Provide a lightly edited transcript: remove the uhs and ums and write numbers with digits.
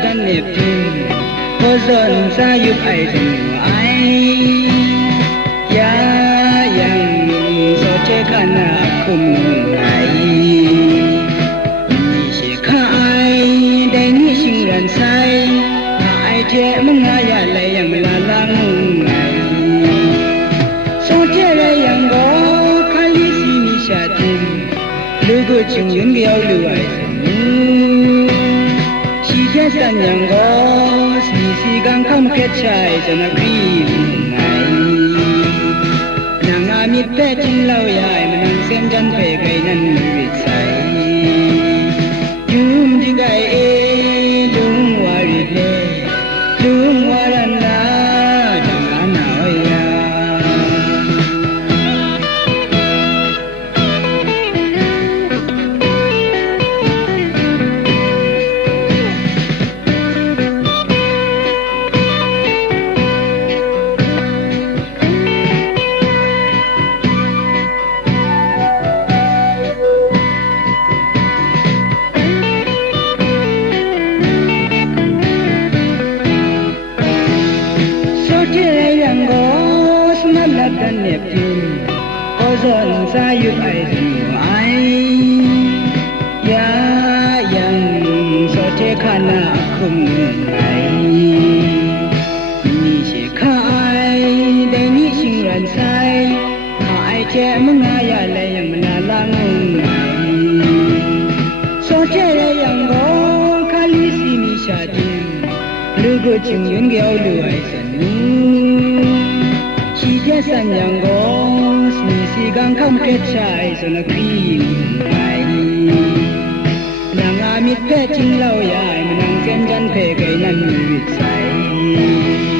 dan nepin Ozon sayup ai semua ya yang soce kana aku mengai ni sekai dai ni singran sai ai je mengaya lai yang melalang mengai soce yang go kali sini syatim lugu cungin giau luai Chia san yang go si gang kam ke chai jana kri ngai nang amit pe tin lau yai manang sem jan pe gai nan ri sai yum di gai e lung wa ri le lung wa ran la jang na ya dan nepin ozon sayup ai semua ya yang soce kana aku mengai ni sekai dai ni singran sai ai je mengaya lai yang menalang mengai soce yang go kali sini syadim lugu cingin giau luai sanu Chia san yang go si gang kam ke chai so na kri ngai nang amit pe ching lau yai manang chen jan pe gai nan ri sai